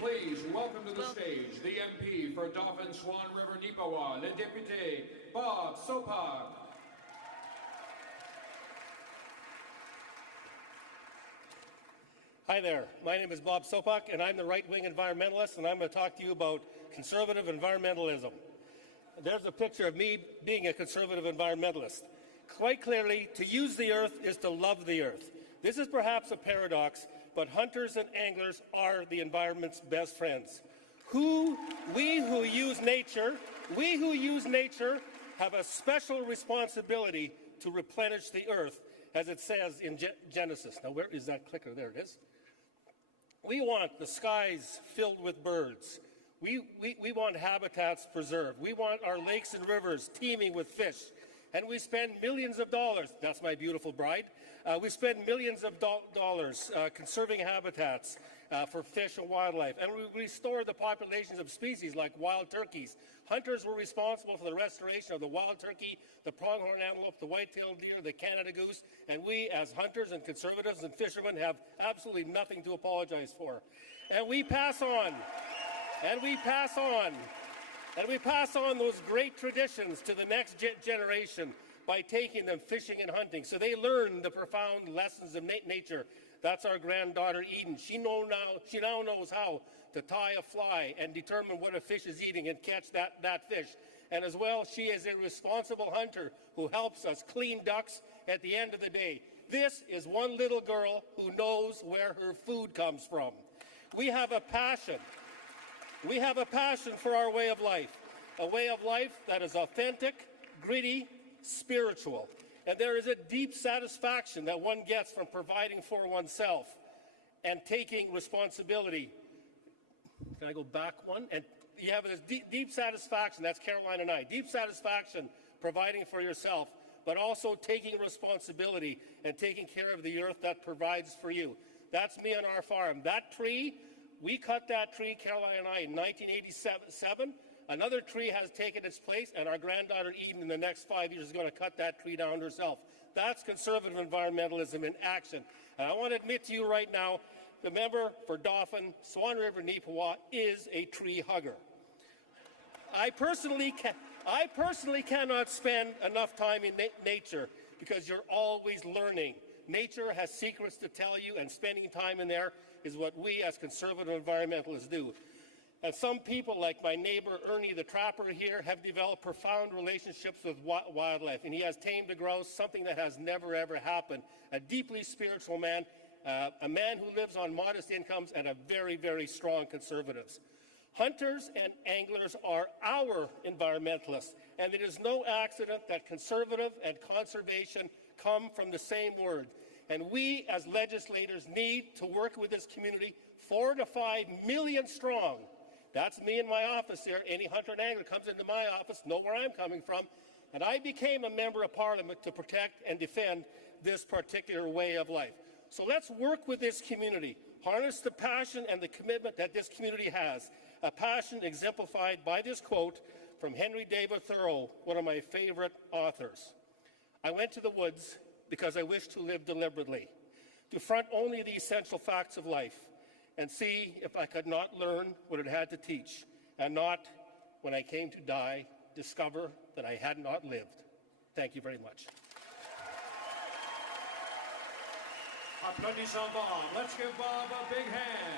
please welcome to the stage the MP for Dauphin Swan River Nipawa, le député Bob Sopuck. Hi there, my name is Bob Sopuck and I'm the right-wing environmentalist and I'm going to talk to you about conservative environmentalism. There's a picture of me being a conservative environmentalist. Quite clearly, to use the earth is to love the earth. This is perhaps a paradox, but hunters and anglers are the environment's best friends. We who use nature have a special responsibility to replenish the earth, as it says in Genesis. Now, where is that clicker? There it is. We want the skies filled with birds. We want habitats preserved. We want our lakes and rivers teeming with fish. And we spend millions of dollars, that's my beautiful bride, we spend millions of dollars conserving habitats for fish and wildlife. And we restore the populations of species like wild turkeys. Hunters were responsible for the restoration of the wild turkey, the pronghorn antelope, the white-tailed deer, the Canada goose, and we as hunters and conservatives and fishermen have absolutely nothing to apologize for. And we pass on, and we pass on, and we pass on those great traditions to the next generation by taking them fishing and hunting. So they learn the profound lessons of nature. That's our granddaughter Eden. She now knows how to tie a fly and determine what a fish is eating and catch that fish. And as well, she is a responsible hunter who helps us clean ducks at the end of the day. This is one little girl who knows where her food comes from. We have a passion. We have a passion for our way of life, a way of life that is authentic, gritty, spiritual. And there is a deep satisfaction that one gets from providing for oneself and taking responsibility. Can I go back one? And you have this deep satisfaction, that's Caroline and I, deep satisfaction providing for yourself, but also taking responsibility and taking care of the earth that provides for you. That's me on our farm. That tree, we cut that tree, Caroline and I, in 1987. Another tree has taken its place, and our granddaughter Eden in the next 5 years is going to cut that tree down herself. That's conservative environmentalism in action. And I want to admit to you right now, the member for Dauphin, Swan River, Nipawa is a tree hugger. I personally cannot spend enough time in nature because you're always learning. Nature has secrets to tell you, and spending time in there is what we as conservative environmentalists do. And some people, like my neighbor Ernie the trapper here, have developed profound relationships with wildlife, and he has tamed a grouse, something that has never ever happened. A deeply spiritual man, a man who lives on modest incomes, and a very, very strong conservatives. Hunters and anglers are our environmentalists, and it is no accident that conservative and conservation come from the same word. And we, as legislators, need to work with this community 4 to 5 million strong. That's me in my office there. Any hunter and angler comes into my office, know where I'm coming from. And I became a member of Parliament to protect and defend this particular way of life. So let's work with this community, harness the passion and the commitment that this community has, a passion exemplified by this quote from Henry David Thoreau, one of my favorite authors. I went to the woods because I wished to live deliberately, to front only the essential facts of life, and see if I could not learn what it had to teach, and not, when I came to die, discover that I had not lived. Thank you very much. Applaudissons Bob. Let's give Bob a big hand.